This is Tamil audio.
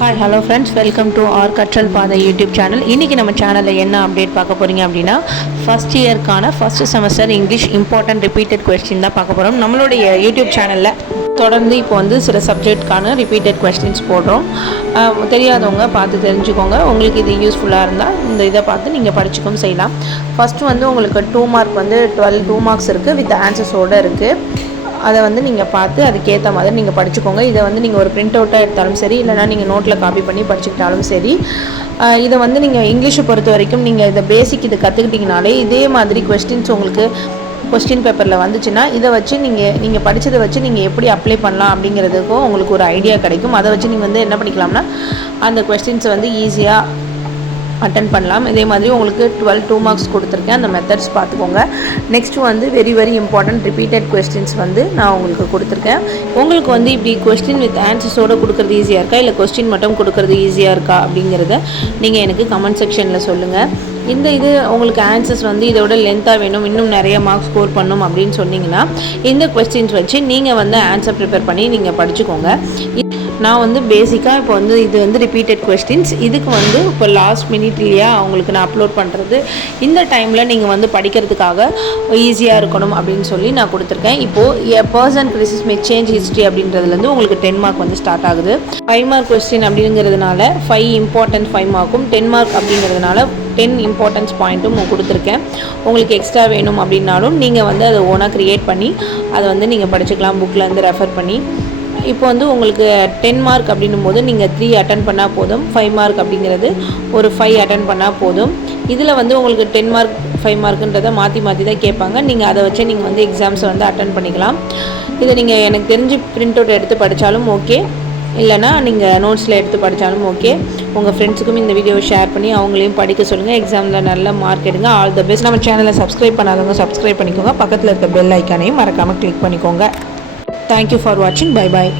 Hi hello friends, welcome to our கற்றல் பாதை யூடியூப் சேனல். இன்றைக்கி நம்ம சேனலில் என்ன அப்டேட் பார்க்க போகிறீங்க அப்படின்னா, ஃபஸ்ட் இயர்க்கான first semester English important repeated question தான் பார்க்க போகிறோம். நம்மளுடைய யூடியூப் சேனலில் தொடர்ந்து இப்போ சில சப்ஜெக்ட்கான ரிப்பீட்டட் கொஸ்டின்ஸ் போடுறோம். தெரியாதவங்க பார்த்து தெரிஞ்சுக்கோங்க. உங்களுக்கு இது யூஸ்ஃபுல்லாக இருந்தால் இந்த இதை பார்த்து நீங்கள் படிச்சுக்கவும் செய்யலாம். ஃபஸ்ட்டு உங்களுக்கு 2 மார்க் 2 மார்க்ஸ் இருக்குது, வித் ஆன்சர்ஸோடு இருக்குது. அதை நீங்கள் பார்த்து அதுக்கேற்ற மாதிரி நீங்கள் படிச்சுக்கோங்க. இதை நீங்கள் ஒரு பிரிண்ட் அவுட்டாக எடுத்தாலும் சரி, இல்லைனா நீங்கள் நோட்டில் காப்பி பண்ணி படிச்சுக்கிட்டாலும் சரி. இதை நீங்கள் இங்கிலீஷை பொறுத்த வரைக்கும் நீங்கள் இதை பேசிக் இதை கற்றுக்கிட்டிங்கனாலே இதே மாதிரி கொஸ்டின்ஸ் உங்களுக்கு கொஸ்டின் பேப்பரில் வந்துச்சுன்னா இதை வச்சு நீங்கள் படித்ததை வச்சு நீங்கள் எப்படி அப்ளை பண்ணலாம் அப்படிங்கிறதுக்கும் உங்களுக்கு ஒரு ஐடியா கிடைக்கும். அதை வச்சு நீங்கள் என்ன பண்ணிக்கலாம்னா அந்த கொஸ்டின்ஸை ஈஸியாக அட்டன் பண்ணலாம். இதே மாதிரி உங்களுக்கு 2 மார்க்ஸ் கொடுத்துருக்கேன். அந்த மெத்தட்ஸ் பார்த்துக்கோங்க. Next very very important repeated questions நான் உங்களுக்கு கொடுத்துருக்கேன். உங்களுக்கு இப்படி கொஸ்டின் வித் ஆன்சர்ஸோடு கொடுக்குறது ஈஸியாக இருக்கா, இல்லை கொஸ்டின் மட்டும் கொடுக்குறது ஈஸியாக இருக்கா அப்படிங்கிறத நீங்கள் எனக்கு கமெண்ட் செக்ஷனில் சொல்லுங்கள். இது உங்களுக்கு ஆன்சர்ஸ் இதோட லென்த்தாக வேணும், இன்னும் நிறைய மார்க்ஸ் ஸ்கோர் பண்ணணும் அப்படின்னு சொன்னீங்கன்னா இந்த கொஸ்டின்ஸ் வச்சு நீங்கள் ஆன்சர் ப்ரிப்பேர் பண்ணி நீங்கள் படிச்சுக்கோங்க. நான் பேசிக்காக இப்போ இது ரிப்பீட்டட் கொஸ்டின்ஸ். இதுக்கு இப்போ லாஸ்ட் மினிட்லையா அவங்களுக்கு நான் அப்லோட் பண்ணுறது. இந்த டைமில் நீங்கள் படிக்கிறதுக்காக ஈஸியாக இருக்கணும் அப்படின்னு சொல்லி நான் கொடுத்துருக்கேன். இப்போது a person crisis may change history அப்படின்றதுலேருந்து உங்களுக்கு 10 மார்க் ஸ்டார்ட் ஆகுது. 5 மார்க் கொஸ்டின் அப்படிங்கிறதுனால 5 இம்பார்ட்டன்ட் 5 மார்க்கும், 10 மார்க் அப்படிங்கிறதுனால 10 இம்பார்ட்டன்ஸ் பாயிண்ட்டும் கொடுத்துருக்கேன். உங்களுக்கு எக்ஸ்ட்ரா வேணும் அப்படின்னாலும் நீங்கள் அதை ஓனாக க்ரியேட் பண்ணி அதை நீங்கள் படிச்சுக்கலாம், புக்கில் ரெஃபர் பண்ணி. இப்போ உங்களுக்கு 10 மார்க் அப்படின்னும் போது நீங்கள் 3 அட்டன் பண்ணால் போதும். 5 மார்க் அப்படிங்கிறது ஒரு 5 அட்டன் பண்ணால் போதும். இதில் உங்களுக்கு 10 மார்க் 5 மார்க்குன்றதை மாற்றி தான் கேட்பாங்க. நீங்கள் அதை வச்சு நீங்கள் எக்ஸாம்ஸை அட்டன் பண்ணிக்கலாம். இதை நீங்கள் எனக்கு தெரிஞ்சு பிரிண்ட் அவுட் எடுத்து படித்தாலும் ஓகே, இல்லைனா நீங்கள் நோட்ஸில் எடுத்து படித்தாலும் ஓகே. உங்கள் ஃப்ரெண்ட்ஸுக்கும் இந்த வீடியோவை ஷேர் பண்ணி அவங்களையும் படிக்க சொல்லுங்கள். எக்ஸாமில் நல்ல மார்க் எடுங்க. All the best. நம்ம சேனலை சப்ஸ்கிரைப் பண்ணாதவங்க சப்ஸ்கிரைப் பண்ணிக்கோங்க. பக்கத்தில் இருக்க பெல் ஐக்கானையும் மறக்காமல் கிளிக் பண்ணிக்கோங்க. Thank you for watching. Bye bye.